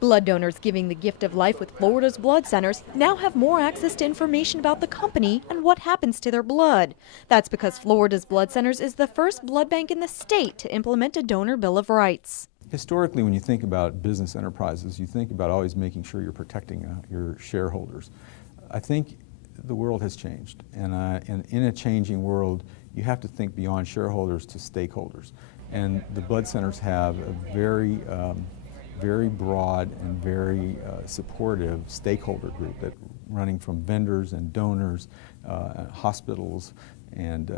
Blood donors giving the gift of life with Florida's blood centers now have more access to information about the company and what happens to their blood. That's because Florida's blood centers is the first blood bank in the state to implement a donor bill of rights. Historically, when you think about business enterprises, you think about always making sure you're protecting your shareholders. I think the world has changed, and in a changing world, you have to think beyond shareholders to stakeholders. And the blood centers have a very broad and very supportive stakeholder group that running from vendors and donors, hospitals and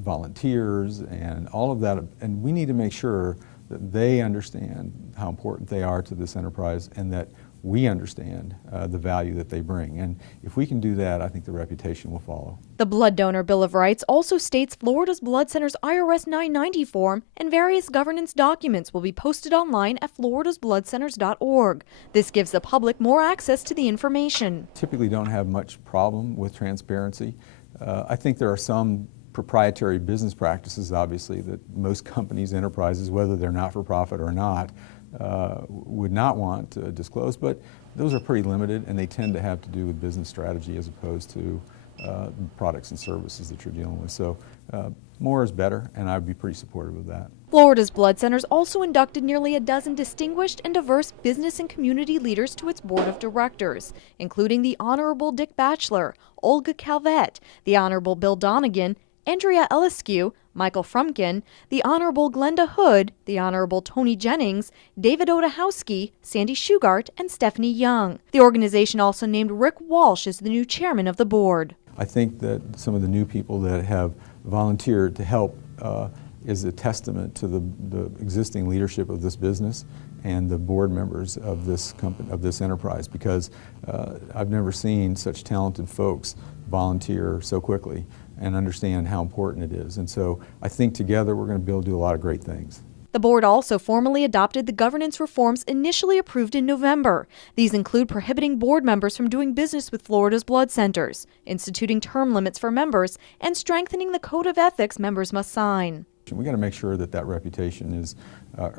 volunteers and all of that. And we need to make sure that they understand how important they are to this enterprise and that we understand the value that they bring. And if we can do that, I think the reputation will follow. The Blood Donor Bill of Rights also states Florida's Blood Center's IRS 990 form and various governance documents will be posted online at floridasbloodcenters.org. This gives the public more access to the information. Typically don't have much problem with transparency. I think there are some proprietary business practices, obviously, that most companies, enterprises, whether they're not-for-profit or not, would not want to disclose, but those are pretty limited and they tend to have to do with business strategy as opposed to products and services that you're dealing with. So more is better, and I would be pretty supportive of that. Florida's Blood Centers also inducted nearly a dozen distinguished and diverse business and community leaders to its board of directors, including the Honorable Dick Batchelor, Olga Calvet, the Honorable Bill Donegan, Andrea Eliscu, Michael Frumkin, the Honorable Glenda Hood, the Honorable Tony Jennings, David Odahowski, Sandy Shugart, and Stephanie Young. The organization also named Rick Walsh as the new chairman of the board. I think that some of the new people that have volunteered to help is a testament to the existing leadership of this business and the board members of this company, of this enterprise, because I've never seen such talented folks volunteer so quickly and understand how important it is. And so I think together we're going to be able to do a lot of great things. The board also formally adopted the governance reforms initially approved in November. These include prohibiting board members from doing business with Florida's blood centers, instituting term limits for members, and strengthening the code of ethics members must sign. We got to make sure that that reputation is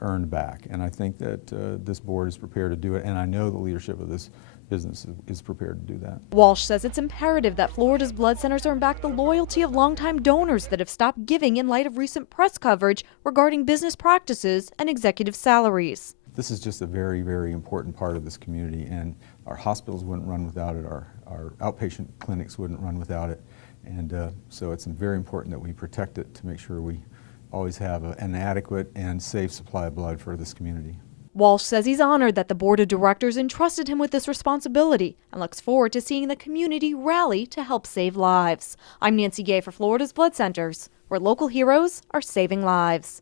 earned back, and I think that this board is prepared to do it, and I know the leadership of this business is prepared to do that. Walsh says it's imperative that Florida's blood centers earn back the loyalty of longtime donors that have stopped giving in light of recent press coverage regarding business practices and executive salaries. This is just a very, very important part of this community, and our hospitals wouldn't run without it, our outpatient clinics wouldn't run without it, and so it's very important that we protect it to make sure we always have an adequate and safe supply of blood for this community. Walsh says he's honored that the board of directors entrusted him with this responsibility and looks forward to seeing the community rally to help save lives. I'm Nancy Gay for Florida's Blood Centers, where local heroes are saving lives.